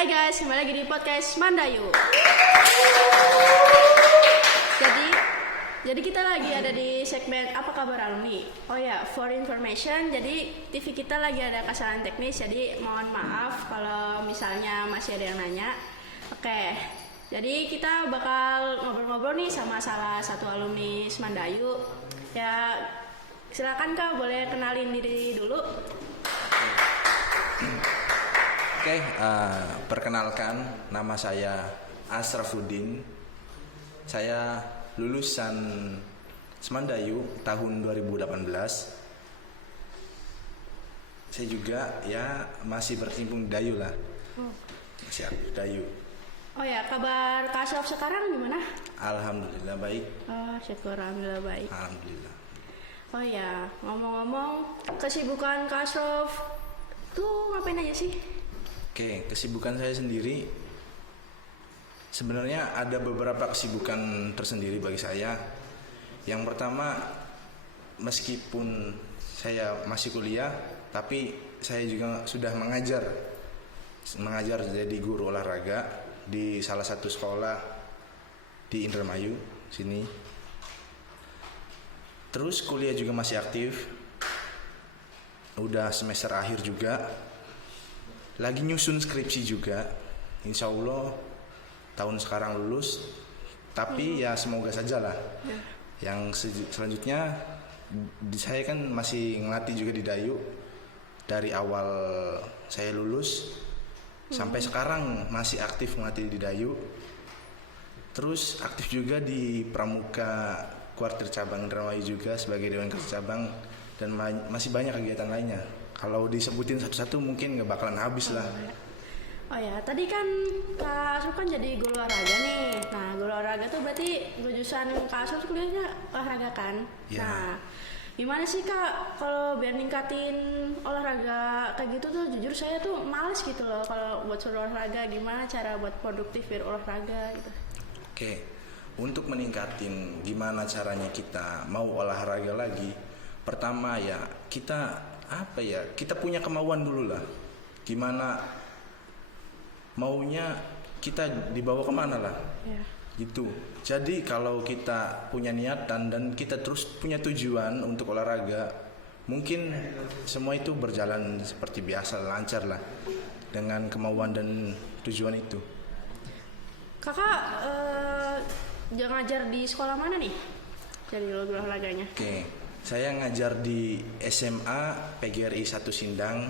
Hai guys, kembali lagi di podcast Mandayu. Jadi kita lagi ada di segmen apa kabar alumni. Oh ya, for information, jadi TV kita lagi ada kesalahan teknis, jadi mohon maaf kalau misalnya masih ada yang nanya. Oke, jadi kita bakal ngobrol-ngobrol nih sama salah satu alumni Mandayu. Ya, silakan Kak, boleh kenalin diri dulu. Oke, perkenalkan, nama saya Asrafuddin. Saya lulusan Semandayu tahun 2018. Saya juga ya masih berkecimpung di Dayu lah. Masih aktif Dayu. Oh ya, kabar Kak Asraf sekarang gimana? Alhamdulillah baik. Oh, syukur, alhamdulillah baik. Alhamdulillah. Oh ya, ngomong-ngomong, kesibukan Kak Asraf tuh ngapain aja sih? Oke, kesibukan saya sendiri sebenarnya ada beberapa kesibukan tersendiri bagi saya. Yang pertama, meskipun saya masih kuliah, tapi saya juga sudah mengajar jadi guru olahraga di salah satu sekolah di Indramayu sini. Terus kuliah juga masih aktif, udah semester akhir juga. Lagi nyusun skripsi juga, insya Allah tahun sekarang lulus. Tapi ya semoga saja lah. Yang selanjutnya, saya kan masih ngelatih juga di Dayu. Dari awal saya lulus sampai sekarang masih aktif ngelatih di Dayu. Terus aktif juga di Pramuka Kuartir Cabang Indramayu juga sebagai Dewan Kerja Cabang. Dan masih banyak kegiatan lainnya. Kalau disebutin satu-satu mungkin gak bakalan habis lah. Oh ya, tadi kan Kak Asraf kan jadi guru olahraga nih. Nah, guru olahraga tuh berarti jurusan Kak Asraf kuliahnya olahraga kan? Ya. Nah, gimana sih Kak kalau biar ningkatin olahraga kayak gitu tuh jujur saya tuh males gitu loh kalau buat suruh olahraga. Gimana cara buat produktif biar olahraga gitu? Oke, untuk meningkatin gimana caranya kita mau olahraga lagi, pertama ya kita punya kemauan dulu lah. Gimana maunya kita dibawa kemana lah. Ya. Gitu. Jadi kalau kita punya niatan dan kita terus punya tujuan untuk olahraga, mungkin semua itu berjalan seperti biasa, lancar lah dengan kemauan dan tujuan itu. Kakak ngajar di sekolah mana nih? Jadi guru olahraganya. Oke. Saya ngajar di SMA PGRI 1 Sindang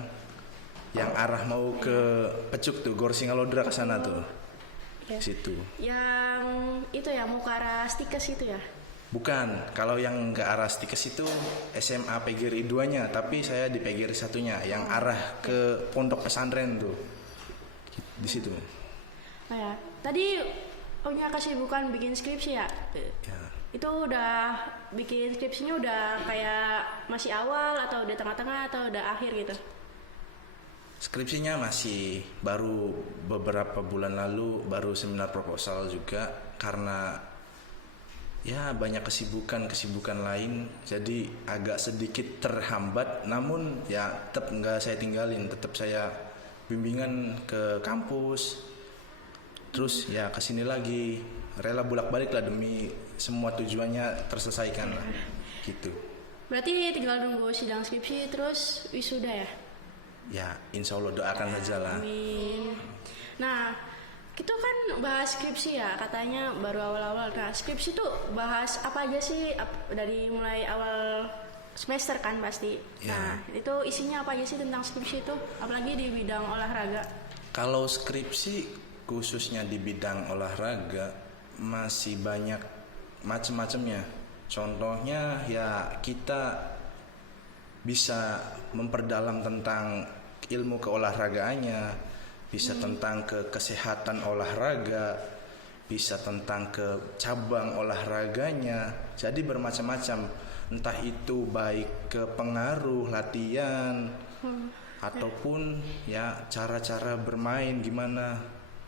yang arah mau ke Pecuk tuh, Gor Singalodra ke sana tuh. Ya. Situ. Yang itu ya mau ke arah Stikes itu ya? Bukan, kalau yang ke arah Stikes itu SMA PGRI 2-nya, tapi saya di PGRI 1-nya yang arah ke Pondok Pesantren tuh. Di situ. Oh ya, tadi punya kesibukan bikin skripsi ya? Ya. Itu udah bikin skripsinya udah kayak masih awal atau udah tengah-tengah atau udah akhir gitu? Skripsinya masih baru beberapa bulan lalu, baru seminar proposal juga karena ya banyak kesibukan lain, jadi agak sedikit terhambat. Namun ya tetap nggak saya tinggalin, tetap saya bimbingan ke kampus, terus ya kesini lagi, rela bolak-balik lah demi semua tujuannya terselesaikan lah, gitu. Berarti tinggal nunggu sidang skripsi terus wisuda ya? Ya, insya Allah doakan saja lah. Amin. Nah, itu kan bahas skripsi ya, katanya baru awal-awal. Nah, skripsi tuh bahas apa aja sih dari mulai awal semester kan pasti. Ya. Nah, itu isinya apa aja sih tentang skripsi itu, apalagi di bidang olahraga? Kalau skripsi khususnya di bidang olahraga masih banyak macam-macamnya. Contohnya ya kita bisa memperdalam tentang ilmu keolahragaannya, bisa tentang kesehatan olahraga, bisa tentang ke cabang olahraganya. Jadi bermacam-macam. Entah itu baik ke pengaruh latihan ataupun ya cara-cara bermain gimana.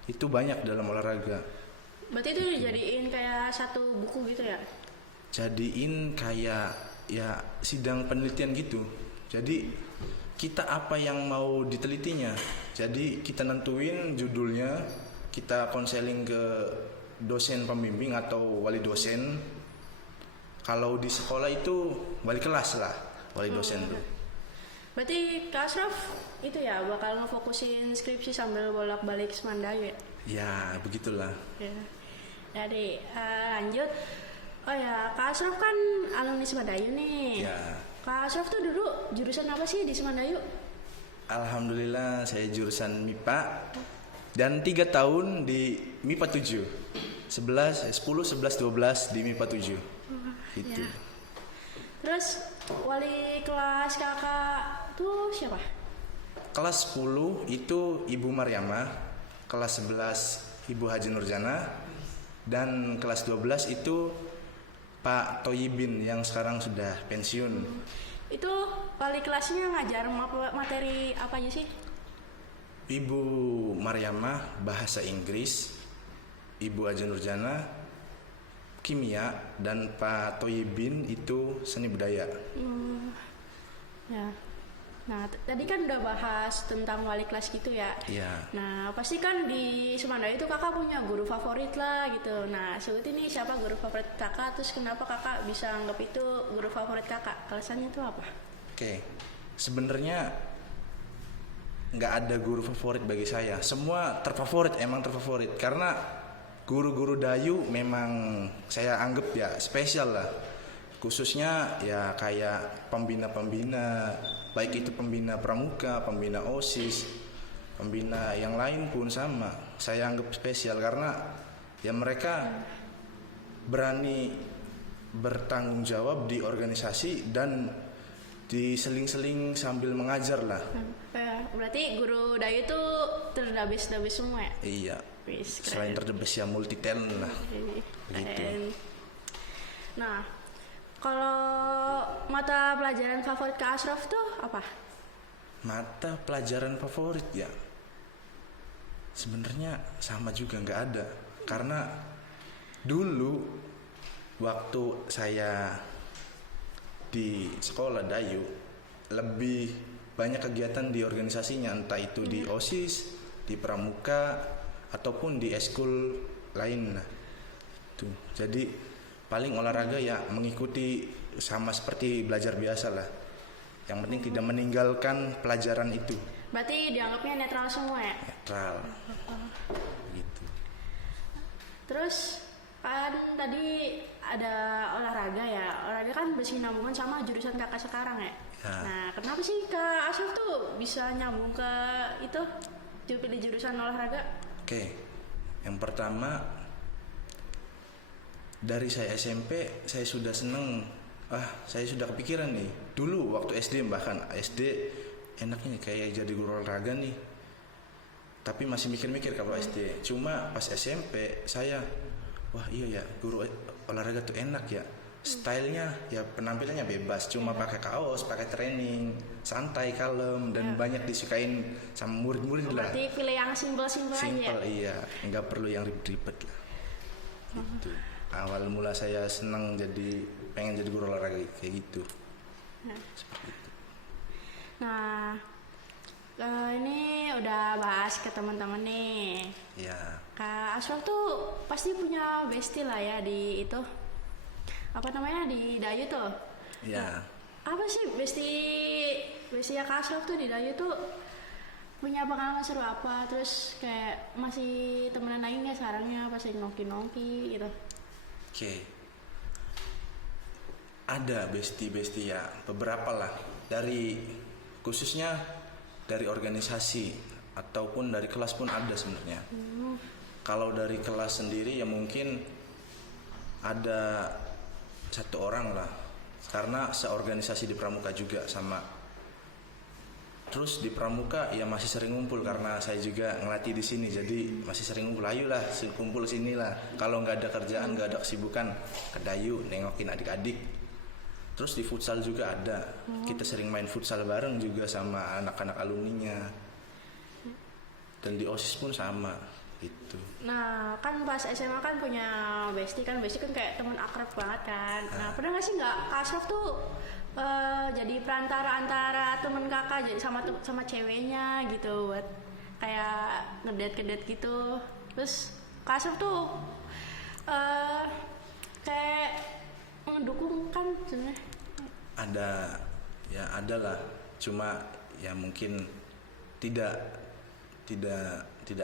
Itu banyak dalam olahraga. Berarti itu dijadiin kayak satu buku gitu ya? Jadiin kayak ya sidang penelitian gitu. Jadi kita apa yang mau ditelitinya. Jadi kita nentuin judulnya, kita konseling ke dosen pembimbing atau wali dosen. Kalau di sekolah itu wali kelas lah, wali dosen tuh. Berarti Kak Ashraf itu ya bakal ngefokusin skripsi sambil bolak-balik Semandayu ya? Ya begitulah. Ya. Jadi lanjut. Oh ya, Kak Ashraf kan alumni Semandayu nih. Ya. Kak Ashraf tuh dulu jurusan apa sih di Semandayu? Alhamdulillah saya jurusan MIPA dan 3 tahun di MIPA 7. 10, 11, 12 di MIPA 7. Gitu. Ya. Terus wali kelas kakak tuh siapa? Kelas 10 itu Ibu Maryama, kelas 11 Ibu Haji Nurjana, dan kelas 12 itu Pak Toyibin yang sekarang sudah pensiun. Itu wali kelasnya ngajar materi apa aja sih? Ibu Maryama bahasa Inggris, Ibu Haji Nurjana kimia, dan Pak Toyibin itu seni budaya. Ya. Nah, tadi kan udah bahas tentang wali kelas gitu ya. Iya. Nah, pasti kan di Semandayu itu kakak punya guru favorit lah gitu. Nah, sebutin nih siapa guru favorit kakak, terus kenapa kakak bisa anggap itu guru favorit kakak? Alasannya itu apa? Oke, sebenarnya nggak ada guru favorit bagi saya. Semua terfavorit, emang terfavorit. Karena guru-guru Dayu memang saya anggap ya spesial lah. Khususnya ya kayak pembina-pembina, baik itu pembina pramuka, pembina OSIS, pembina yang lain pun sama. Saya anggap spesial karena ya mereka berani bertanggung jawab di organisasi dan diseling-seling sambil mengajar lah. Berarti guru Dayu itu terdabis-dabis semua ya? Iya. Wis, keren. Selain terdebes ya multi talent lah. Gitu. Nah, kalau mata pelajaran favorit Kak Ashraf tuh apa? Mata pelajaran favorit ya sebenarnya sama juga nggak ada, karena dulu waktu saya di sekolah Dayu lebih banyak kegiatan di organisasinya, entah itu di OSIS, di pramuka, ataupun di eskul lain lah. Tuh, jadi paling olahraga ya mengikuti sama seperti belajar biasa lah. Yang penting tidak meninggalkan pelajaran itu. Berarti dianggapnya netral semua ya? Netral. Gitu. Terus kan tadi ada olahraga ya. Olahraga kan bersinambungan sama jurusan kakak sekarang ya. Ya. Nah, kenapa sih Kak Ashraf tuh bisa nyambung ke itu? Pilih jurusan olahraga? Oke. Yang pertama, dari saya SMP saya sudah seneng. Saya sudah kepikiran nih. Dulu waktu SD, bahkan SD enaknya kayak jadi guru olahraga nih. Tapi masih mikir-mikir kalau SD. Cuma pas SMP saya, wah iya ya, guru olahraga tuh enak ya. Stylenya ya penampilannya bebas, cuma pakai kaos, pakai training, santai, kalem, dan banyak disukain sama murid-murid lah. Berarti pilih yang simpel-simpel aja. Simple, iya, nggak perlu yang ribet-ribet lah. Gitu. Awal mula saya senang pengen jadi guru olahraga kayak gitu. Seperti itu. Nah, ini udah bahas ke teman-teman nih. Ya. Kak Ashraf tuh pasti punya bestie lah ya di itu. Apa namanya di Dayu tuh? Ya. Apa sih bestie Kak Ashraf tuh di Dayu tuh punya pengalaman seru apa? Terus kayak masih temenan lagi nggak sekarangnya pas lagi nongki-nongki gitu? Oke. Ada bestie ya, beberapa lah. Khususnya dari organisasi ataupun dari kelas pun ada sebenarnya. Kalau dari kelas sendiri ya mungkin ada satu orang lah, karena seorganisasi di pramuka juga sama. Terus di pramuka ya masih sering ngumpul karena saya juga ngelatih di sini, jadi masih sering ngumpul. Ayolah kumpul sini lah. Kalau nggak ada kerjaan, nggak ada kesibukan, ke Dayu nengokin adik-adik. Terus di futsal juga ada. Kita sering main futsal bareng juga sama anak-anak alumninya. Dan di OSIS pun sama gitu. Nah, kan pas SMA kan punya bestie kan kayak teman akrab banget kan. Nah, pernah nggak sih Kak Ashraf tuh jadi perantara antara temen kakak jadi sama ceweknya gitu buat kayak ngedet gitu. Terus Kak Asraf tuh kayak mendukung kan sebenarnya. Ada lah, cuma ya mungkin tidak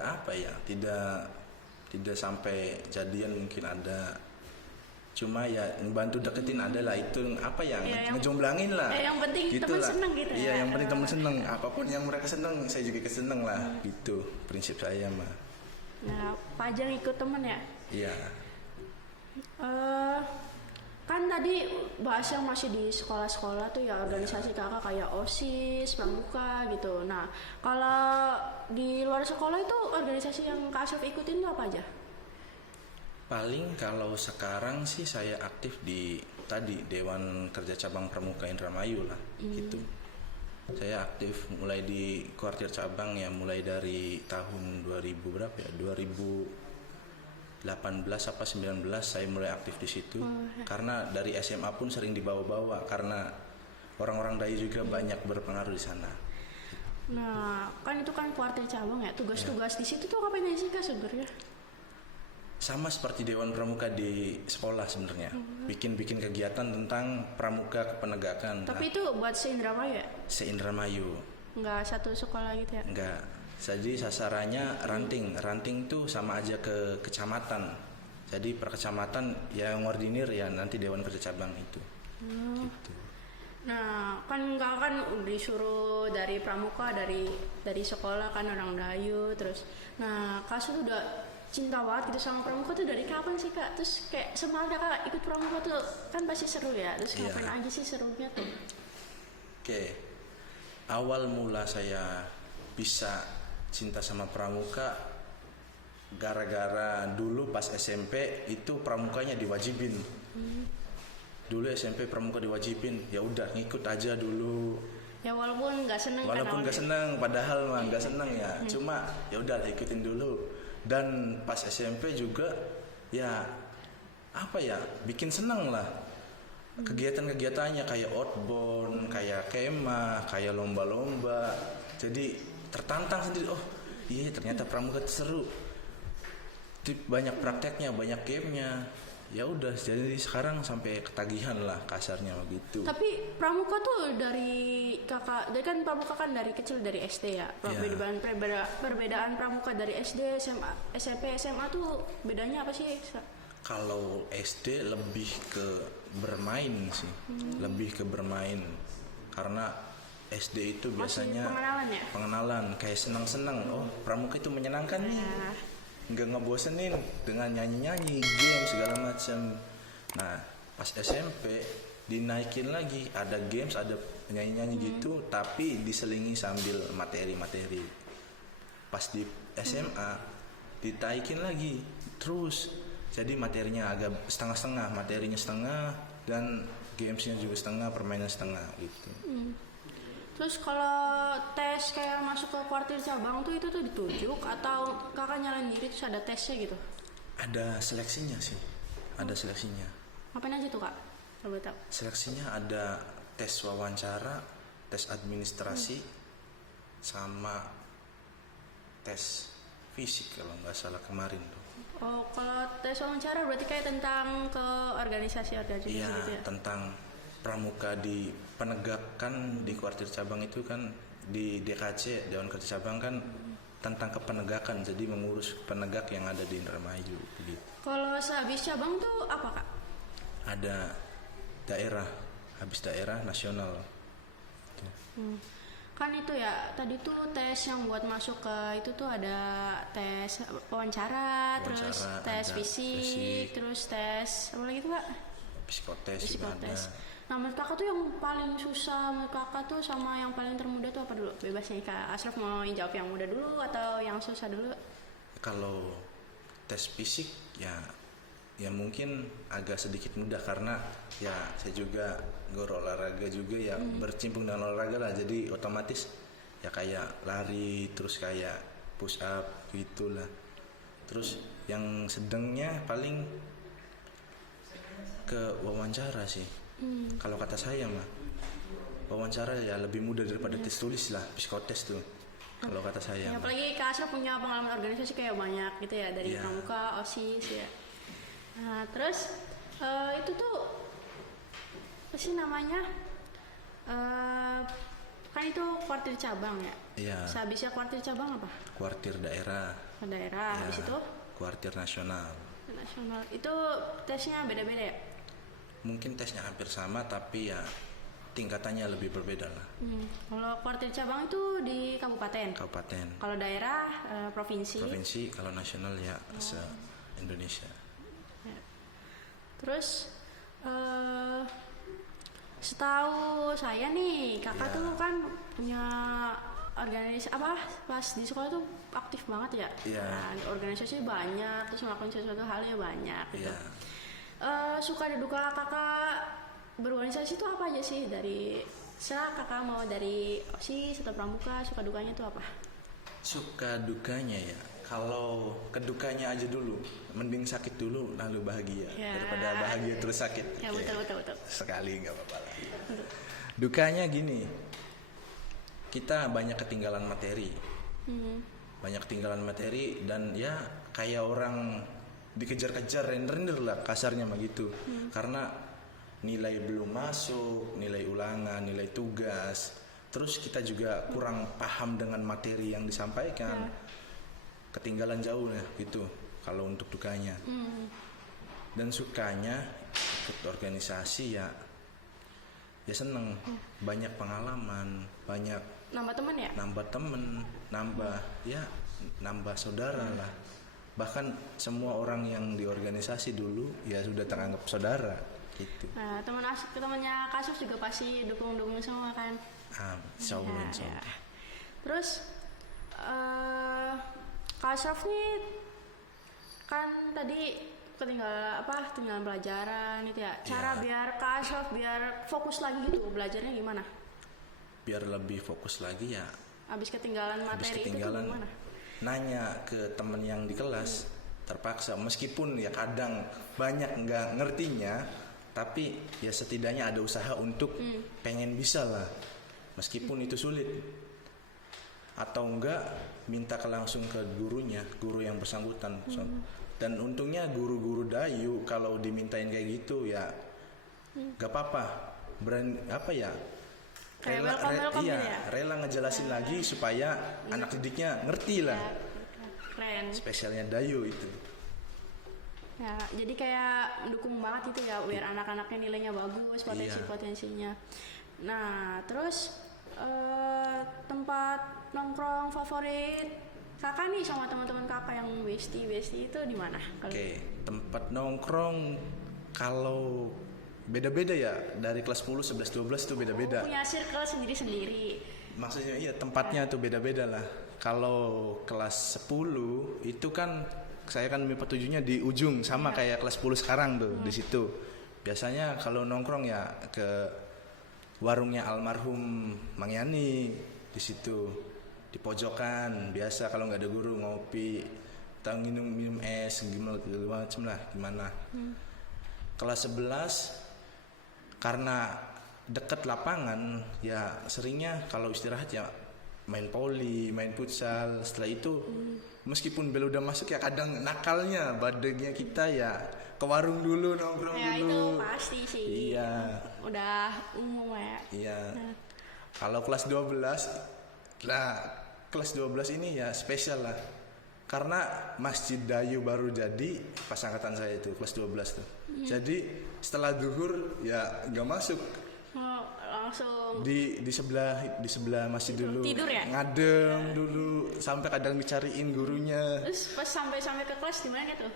apa ya, tidak sampai jadian, mungkin ada, cuma ya bantu deketin ada lah, itu apa ya, ngejomblangin lah, yang penting gitu teman lah. seneng gitu Iya, ya. yang penting teman seneng, apapun yang mereka seneng saya juga keseneng lah, gitu prinsip saya mah. Nah, Pajang ikut temen ya. Iya. Kan tadi bahas yang masih di sekolah-sekolah tuh ya, organisasi kakak kayak OSIS, Pramuka gitu. Nah, kalau di luar sekolah itu organisasi yang Kak Asraf ikutin tuh apa aja? Paling kalau sekarang sih saya aktif di tadi Dewan Kerja Cabang Pramuka Indramayu lah, gitu. Saya aktif mulai di kuartir cabang ya, mulai dari tahun 2000 berapa ya? 2018 apa 19 saya mulai aktif di situ. Karena dari SMA pun sering dibawa-bawa karena orang-orang Dayu juga banyak berpengaruh di sana. Nah, kan itu kan kuartir cabang ya. Tugas-tugas di situ tuh ngapain aja sih Kak sebenarnya? Sama seperti Dewan Pramuka di sekolah sebenarnya. Bikin kegiatan tentang pramuka kepenegakan. Tapi itu buat se-Indramayu ya? Se-Indramayu. Nggak satu sekolah gitu ya? Enggak. Jadi sasarannya ranting tuh sama aja ke kecamatan. Jadi per kecamatan yang ngordinir ya nanti Dewan Kerja Cabang itu. Gitu. Nah, kan kakak kan disuruh dari pramuka, dari sekolah kan orang Dayu terus. Nah, Kak tuh udah cinta banget gitu sama pramuka tuh dari kapan sih Kak? Terus kayak semangat kakak ikut pramuka tuh kan pasti seru ya. Terus ngapain aja sih serunya tuh? Oke. Awal mula saya bisa cinta sama pramuka gara-gara dulu pas SMP itu pramukanya diwajibin. Dulu SMP pramuka diwajibin, ya udah ngikut aja dulu. Ya walaupun nggak seneng. Walaupun nggak seneng, padahal mah nggak seneng ya. Cuma ya udah ikutin dulu. Dan pas SMP juga ya apa ya, bikin seneng lah. Kegiatan-kegiatannya kayak outbound, kayak kemah, kayak lomba-lomba. Jadi tertantang sendiri. Oh iya ternyata pramuka seru. Banyak prakteknya, banyak gamenya. Ya udah, jadi sekarang sampai ketagihan lah kasarnya begitu. Tapi pramuka tuh dari kakak, dari kan pramuka kan dari kecil dari SD ya. Perbedaan pramuka dari SD, SMA, SMP, SMA tuh bedanya apa sih? Kalau SD lebih ke bermain sih, lebih ke bermain. Karena SD itu biasanya pengenalan ya? Pengenalan, kayak senang-senang. Oh pramuka itu menyenangkan nih. Nggak ngebosenin dengan nyanyi-nyanyi, game segala macam. Nah pas SMP dinaikin lagi, ada games, ada nyanyi-nyanyi gitu, tapi diselingi sambil materi-materi. Pas di SMA ditaikin lagi terus, jadi materinya agak setengah-setengah, materinya setengah dan gamesnya juga setengah, permainan setengah gitu. Terus kalau tes kayak masuk ke kuartir cabang tuh itu tuh ditunjuk atau kakak nyalain diri terus ada tesnya gitu? Ada seleksinya sih, ada seleksinya. Ngapain aja tuh Kak? Coba tahu. Seleksinya ada tes wawancara, tes administrasi, sama tes fisik kalau nggak salah kemarin tuh. Oh, kalau tes wawancara berarti kayak tentang ke organisasi-organisasi Iya, gitu ya? tentang pramuka di penegakan di kuartir cabang itu kan, di DKC Dewan Kerja Cabang kan tentang kepenegakan, jadi mengurus penegak yang ada di Indramayu gitu. Kalau sehabis cabang tuh apa Kak? Ada daerah, habis daerah nasional. Kan itu ya, tadi tuh tes yang buat masuk ke itu tuh ada tes wawancara, terus tes fisik, terus tes apa lagi tuh Kak? Psikotes juga ada. Nah menurut kakak tuh yang paling susah menurut kakak tuh sama yang paling termudah tuh apa dulu? Bebas nih Kak Asraf mau jawab yang mudah dulu atau yang susah dulu? Kalau tes fisik ya mungkin agak sedikit mudah karena ya saya juga guru olahraga juga ya, bercimpung dengan olahraga lah, jadi otomatis ya kayak lari terus kayak push up gitulah. Terus yang sedangnya paling ke wawancara sih, Kalau kata saya mah wawancara ya lebih mudah daripada tes tulis lah, psikotes tuh. Kalau kata saya. Ya, mah. apalagi Kak Asraf punya pengalaman organisasi kayak banyak gitu ya, dari Iya. pramuka, OSIS ya. Nah, terus itu tuh apa sih namanya? Kan itu kuartir cabang ya. Iya. Sehabisnya kuartir cabang apa? Kuartir daerah. Ke daerah. Ya, Habis itu kuartir nasional. nasional. Itu tesnya beda-beda ya? Mungkin tesnya hampir sama tapi ya tingkatannya lebih berbeda lah. Kalau kuartir cabang itu di kabupaten. Kabupaten, Kalau daerah provinsi. provinsi, kalau nasional ya se-Indonesia. Terus setahu saya nih, kakak Ya. tuh kan punya organisasi apa? Pas di sekolah tuh aktif banget ya. Iya. Nah, organisasi banyak, terus ngelakuin sesuatu hal ya banyak gitu. Iya. Suka dan duka kakak berorganisasi itu apa aja sih? Dari kakak mau dari OSIS atau pramuka, suka dukanya itu apa? Suka dukanya ya. Kalau kedukanya aja dulu, mending sakit dulu lalu bahagia Ya. daripada bahagia terus sakit. Ya Oke. betul. Sekali nggak apa-apa lah. Dukanya gini, kita banyak ketinggalan materi, banyak ketinggalan materi dan ya kayak orang dikejar-kejar render lah kasarnya mah gitu. Karena nilai belum masuk, nilai ulangan, nilai tugas, terus kita juga kurang paham dengan materi yang disampaikan. Ketinggalan jauh ya gitu kalau untuk dukanya. Dan sukanya ikut organisasi ya seneng, banyak pengalaman, banyak Nambah teman ya? nambah temen, nambah saudara lah. Bahkan semua orang yang di organisasi dulu ya sudah teranggap saudara gitu. Nah, temannya Kasuf juga pasti dukung-dukung semua kan? Insya Allah, Ya, insya ya. Allah. Terus Kak Ashraf nih kan tadi ketinggalan pelajaran gitu ya. Cara Ya. biar Kak Ashraf biar fokus lagi gitu belajarnya gimana? Biar lebih fokus lagi ya Abis ketinggalan habis materi ketinggalan itu tuh gimana? nanya ke temen yang di kelas, terpaksa meskipun ya kadang banyak nggak ngertinya tapi ya setidaknya ada usaha untuk pengen bisa lah meskipun itu sulit, atau enggak minta langsung ke gurunya, guru yang bersangkutan. Dan untungnya guru-guru Dayu kalau dimintain kayak gitu ya gak apa-apa, Kayak welcome iya, gitu ya? rela ngejelasin lagi supaya anak didiknya ngerti lah. Ya, keren. Spesialnya Dayu itu. Ya, jadi kayak mendukung banget gitu ya biar anak-anaknya nilainya bagus, potensinya. Nah, terus tempat nongkrong favorit kakak nih sama teman-teman kakak yang bestie itu di mana? Oke, tempat nongkrong kalau beda-beda ya, dari kelas 10, 11, 12 tuh beda-beda. Punya circle sendiri-sendiri. Maksudnya iya tempatnya tuh beda-beda lah. Kalau kelas 10 itu kan saya kan MIPA 7-nya di ujung sama kayak kelas 10 sekarang tuh di situ. Biasanya kalau nongkrong ya ke warungnya almarhum Mang Yani di situ. Di pojokan biasa kalau nggak ada guru ngopi, atau minum es gimana macam lah gimana. Kelas 11 karena deket lapangan ya seringnya kalau istirahat ya main poli, main futsal. Setelah itu meskipun bel udah masuk ya kadang nakalnya badannya kita ya ke warung dulu nongkrong Ya dulu. itu pasti sih. Iya. Udah umum ya. Iya. Kalau kelas 12 kelas 12 ini ya spesial lah. Karena Masjid Dayu baru jadi pas angkatan saya itu kelas 12 tuh. Jadi setelah zuhur ya nggak masuk. Langsung Di sebelah masjid dulu. Tidur ya? Ngadem dulu sampai kadang dicariin gurunya. terus pas sampai ke kelas di mana tuh?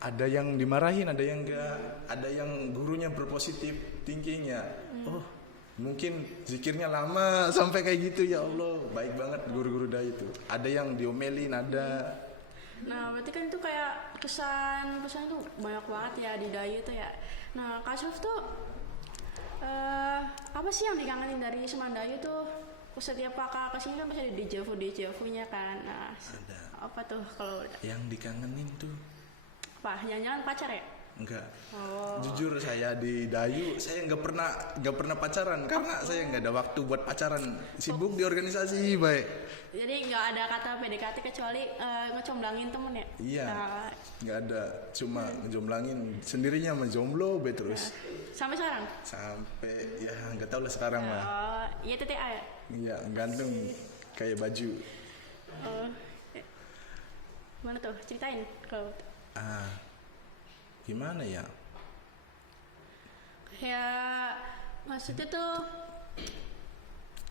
Ada yang dimarahin, ada yang enggak, ada yang gurunya berpositif tingginya. Oh, mungkin zikirnya lama sampai kayak gitu ya Allah. Baik banget guru-guru Dayu itu. Ada yang diomelin, ada. Nah, berarti kan itu kayak kesan tuh banyak banget ya di Dayu tuh ya. Nah, Kak Syuf tuh apa sih yang dikangenin dari Semandayu tuh? Setiap kakak kesini kan pasti ada dejavu-nya kan. Nah, Ada. apa tuh kalau Yang dikangenin tuh apa? Jangan-jangan pacar ya? Enggak. Oh. Jujur saya di Dayu saya nggak pernah pacaran karena saya nggak ada waktu buat pacaran, sibuk di organisasi baik. Jadi nggak ada kata PDKT kecuali ngecomblangin temen ya? Iya, Nah, nggak ada, cuma ngejomblangin sendirinya menjomblo be terus sampai sekarang? sampai ya nggak tahu lah sekarang mah. Oh, iya TTA ya? Iya, gantung kayak baju. Oh, mana tuh? Ceritain kalau Gimana ya? ya maksudnya tuh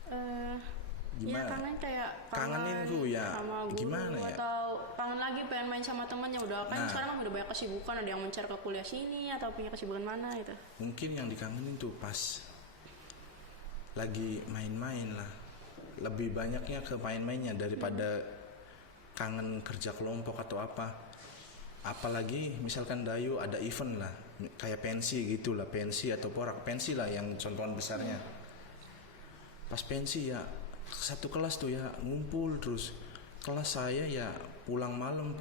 ya Gimana? kangen kayak Kangenin tuh ya, sama guru gimana ya? atau kangen lagi pengen main sama temannya udah kan Nah. sekarang kan udah banyak kesibukan, ada yang mencar ke kuliah sini atau punya kesibukan mana gitu. Mungkin yang dikangenin tuh pas lagi main-main lah. Lebih banyaknya ke main-mainnya daripada kangen kerja kelompok atau apa. Apalagi misalkan Dayu ada event lah, kayak pensi gitulah, pensi atau porak, pensi lah yang contohan besarnya. Pas pensi ya satu kelas tuh ya ngumpul terus. Kelas saya ya pulang malam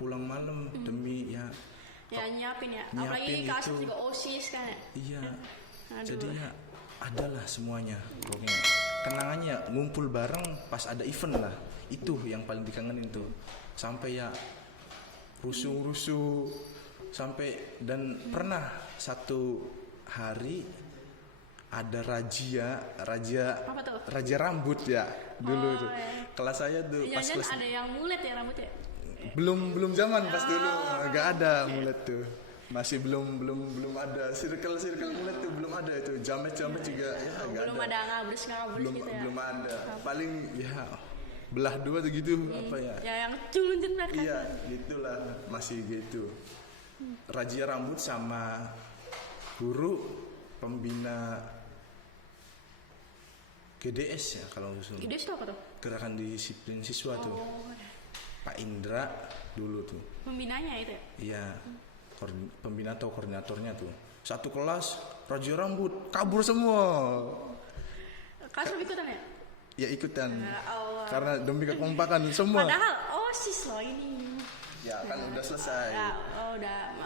demi ya Ya nyiapin ya, Nyiapin apalagi kelas itu. juga OSIS kan ya. iya. Aduh. Jadi ya adalah semuanya. Pokoknya kenangannya ngumpul bareng pas ada event lah. Itu yang paling dikangenin tuh. Sampai ya rusuh sampai dan pernah satu hari ada raja Apa tuh? rambut ya dulu Oh, tuh. iya. Kelas saya tuh pas Jangan kelas ada yang mulet ya rambutnya. belum zaman pas dulu nggak ada mulet tuh, masih belum ada circle mulet tuh belum ada, itu jamet juga ya nggak Belum ada ngabrus gitu ya. belum ada, paling ya belah dua tuh gitu apa ya. Ya yang culun jenak kan. Iya, gitulah masih gitu. Raja rambut sama guru pembina GDS ya kalau usul. Gede itu apa tuh? Gerakan disiplin siswa tuh. Oh, Pak Indra dulu tuh. pembinanya itu ya? Iya. Pembina atau koordinatornya tuh. Satu kelas raja rambut kabur semua. Kasus ikutan ya? Ya ikutan. Ya Allah. Karena demi kekompakan semua. Padahal OSIS loh ini. Ya kan udah selesai. Ya,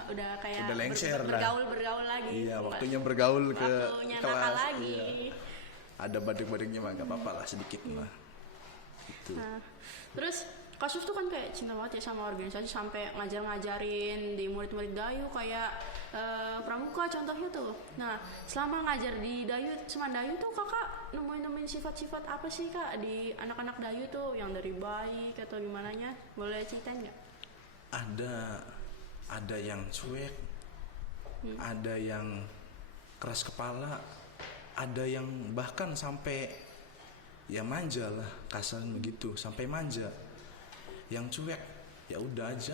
udah kayak Udah lengser lah. bergaul lagi. Iya, waktunya bergaul ke Waktunya kelas. nakal lagi. Iya. Ada badek-badeknya mah gak apa-apa lah sedikit mah. Itu. Nah, terus Kasus tuh kan kayak cinta banget ya sama organisasi sampai ngajarin di murid-murid Dayu kayak pramuka contohnya tuh. Nah, selama ngajar di Dayu, Semandayu tuh kakak nemuin sifat-sifat apa sih kak di anak-anak Dayu tuh yang dari baik atau gimana nya? Boleh ceritain nggak? Ada yang cuek, ada yang keras kepala, ada yang bahkan sampai ya manja lah, kasar begitu, sampai manja. Yang cuek ya udah aja.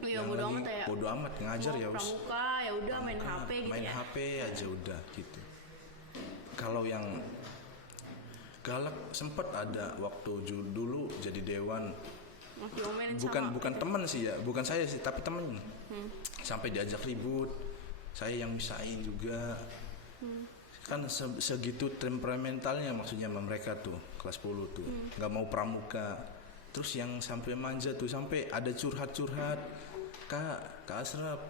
Iya, Yang bodo lagi amat ya. bodo amat ngajar ya wis. Pramuka ya udah main HP gitu Main ya. HP aja udah gitu. Kalau yang galak sempet ada waktu dulu jadi dewan. Mau diomelin sama. Bukan teman sih ya, bukan saya sih tapi temen. Sampai diajak ribut, saya yang misahin juga. Kan segitu temperamentalnya maksudnya sama mereka tuh kelas 10 tuh, nggak mau pramuka. Terus yang sampai manja tuh, sampai ada curhat kak Asraf,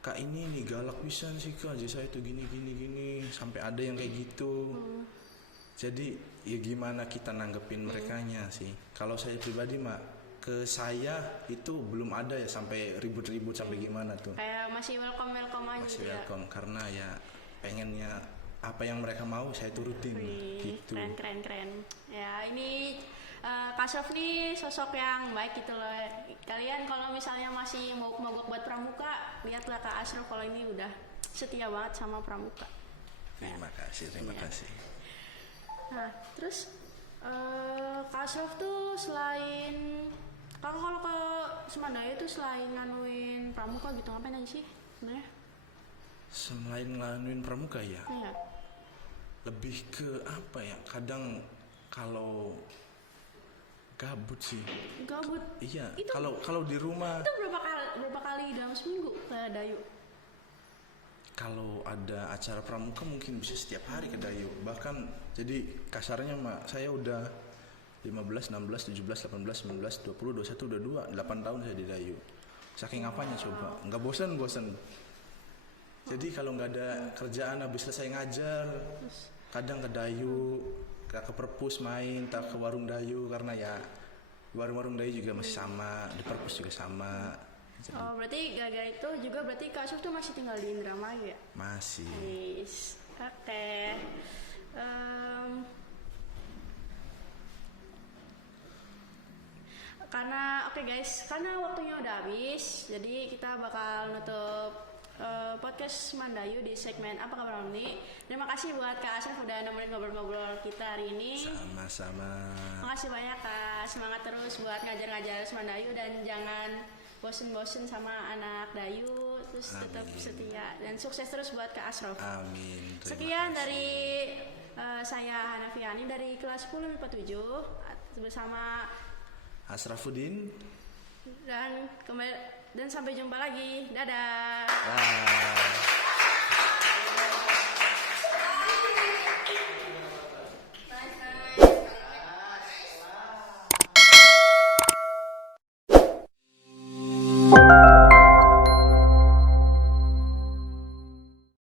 kak ini nih galak bisa sih kak, aja saya tuh gini, sampai ada yang kayak gitu. Jadi ya gimana kita nanggepin merekanya sih. Kalau saya pribadi mah ke saya itu belum ada ya sampai ribut-ribut sampai gimana tuh. Kayak masih welcome aja Masih gitu ya. welcome karena ya pengennya apa yang mereka mau saya turutin. Wih, Gitu. keren. Ya ini Kak Sof nih sosok yang baik gitu loh. Kalian kalau misalnya masih mau mogok buat pramuka, lihatlah Kak Asraf kalau ini udah setia banget sama pramuka. Terima kasih. Nah, terus Kak Asraf tuh selain kalau ke Semandaya tuh selain nganuin pramuka gitu ngapain aja sih sebenarnya? Selain ngelanuin pramuka ya, Iya. lebih ke apa ya? Kadang kalau gabut sih. Gabut. Iya. Itu- Kalau di rumah, Itu berapa kali dalam seminggu ke Dayu? kalau ada acara pramuka mungkin bisa setiap hari ke Dayu. Bahkan jadi kasarnya mah saya udah 15, 16, 17, 18, 19, 20, 21, 22, 8 tahun saya di Dayu. Saking apanya coba? Nggak bosan. Jadi kalau nggak ada kerjaan habis selesai ngajar, kadang ke Dayu, ke perpus main, tak ke warung Dayu karena ya warung-warung Dayu juga masih sama, di perpus juga sama. Jadi, Oh, berarti gara-gara itu juga berarti Kak Asraf tuh masih tinggal di Indramayu ya? masih. Yes. Oke. Karena oke guys, karena waktunya udah habis, jadi kita bakal nutup podcast Mandayu di segmen Apa Kabar Alumni. Terima kasih buat Kak Asraf udah nemenin ngobrol-ngobrol kita hari ini. Sama-sama. Makasih banyak Kak, semangat terus buat ngajar-ngajar Mandayu dan jangan bosen-bosen sama anak Dayu, terus tetap Amin. setia dan sukses terus buat Kak Asraf. Amin. Terima Sekian kasih. dari saya Hanafiani dari kelas 10 MIPA 7 bersama Asrafuddin. dan sampai jumpa lagi. Dadah. Bye.